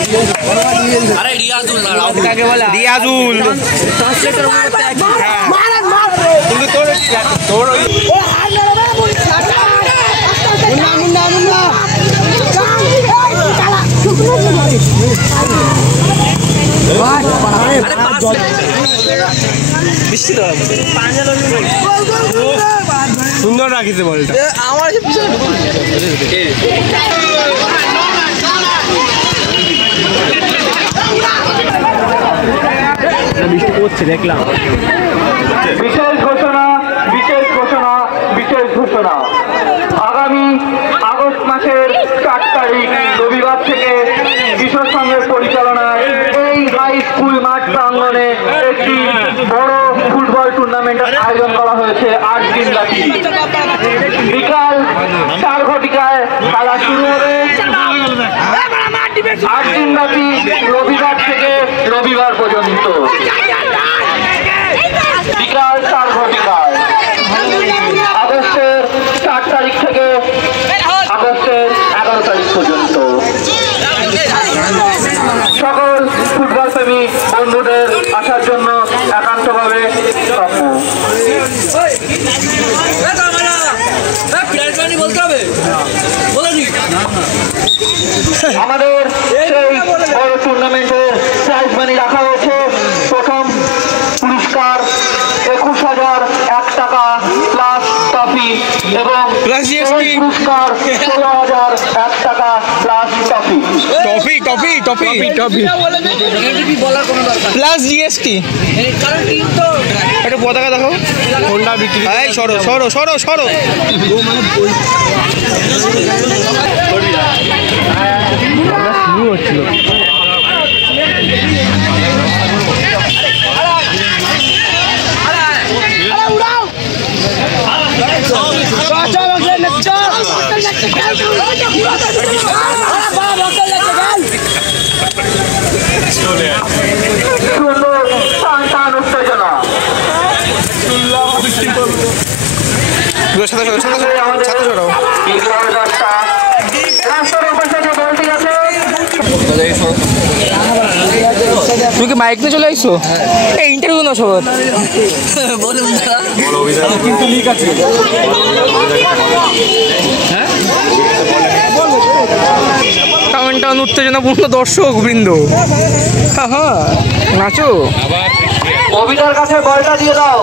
अरे रियाजुल ना काके बोला रियाजुल ट्रांसलेटर बोलते हैं मार तुम तोड़ ओ हाथ लगा मुन्ना मुन्ना मुन्ना সুন্দর রাখিছে বলটা আমার বৃষ্টি পড়ছে দেখলাম। বিশেষ ঘোষণা বিশেষ ঘোষণা বিশেষ ঘোষণা আগামী আগস্ট মাসের 4 তারিখ রবিবার থেকে কিশোর সংঘের পরিচালনায় এই হাই স্কুল মাঠ প্রাঙ্গণে একটি বড় ফুটবল টুর্নামেন্টের আয়োজন করা হয়েছে 8 দিন ব্যাপী। বিকাল 4 ঘটিকায় খেলা শুরু হবে। 8 দিন ব্যাপী রবিবার থেকে রবিবার পর্যন্ত বিকাল 4 ঘটিকায় আগস্টের 4 তারিখ থেকে আগস্টের 11 তারিখ পর্যন্ত। সকল ফুটবল প্রেমী বন্ধুদের আসার জন্য একান্তভাবে আমাদের সেই বড় টুর্নামেন্টের প্রাইজ মানি রাখা হয়েছে। প্রথম পুরস্কার 21,001 টাকা প্লাস ট্রফি এবং পুরস্কার 16,001 টাকা plus trophy toffee toffee toffee toffee plus GST. একটা পতাকা দেখো হোন্ডা বিক্রি। এই সরো সরো সরো সরো শুরু হচ্ছিল। তুই কি মাইক নিয়ে চলে আসছো? এই ইন্টারভিউ না সবার বলুন কিন্তু লিক আছে। টাউন টাউন উত্তেজনাপূর্ণ দর্শক বৃন্দ। হ্যাঁ নাচো। কবিতার কাছে বলটা দিয়ে দাও।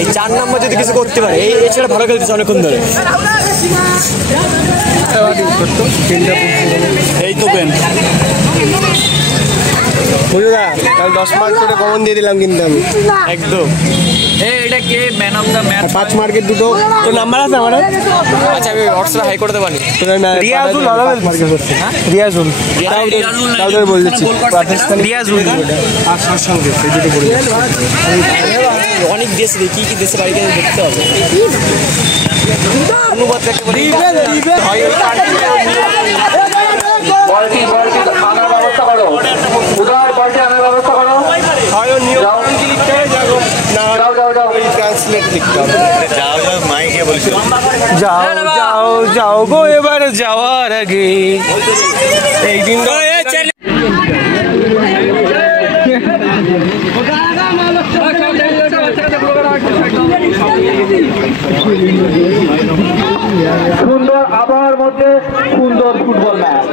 এই 4 নম্বর যদি কিছু করতে পারে এই ছেলে ভালো খেলতেছে অনেকক্ষণ ধরে। এই তো পেন বুঝলা কাল 10 মার্ক করে কমন দিয়ে দিলাম কিন্তু আমি একদম। এটা কে ম্যান অফ দ্য ম্যাচ? 5 মার্কের দুটো তো নাম্বার আছে আমার। আচ্ছা আমি হোয়াটসঅ্যাপে হাই করতে পারি। রিয়াজুল ভালো খেলছে। হ্যাঁ রিয়াজুল তাহলে বল দিচ্ছি রিয়াজুল আর সঙ্গে এই দুটো বলে অনেক দেশ কি কি দেশে বাড়ি গিয়ে দেখতে হবে অনুবাদ দেখতে বলি। বলটি বলটি আনার ব্যবস্থা করো। উদার বলটি আনার ব্যবস্থা করো। যাও যাও যাও ট্রান্সলেট লিখতে হবে। যাও যাও মাইকে বলছো যাও যাও যাও গো এবার যাওয়ার আগে এই দিন সুন্দর আবহাওয়ার মধ্যে সুন্দর ফুটবল ম্যাচ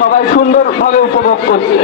সবাই সুন্দরভাবে উপভোগ করছে।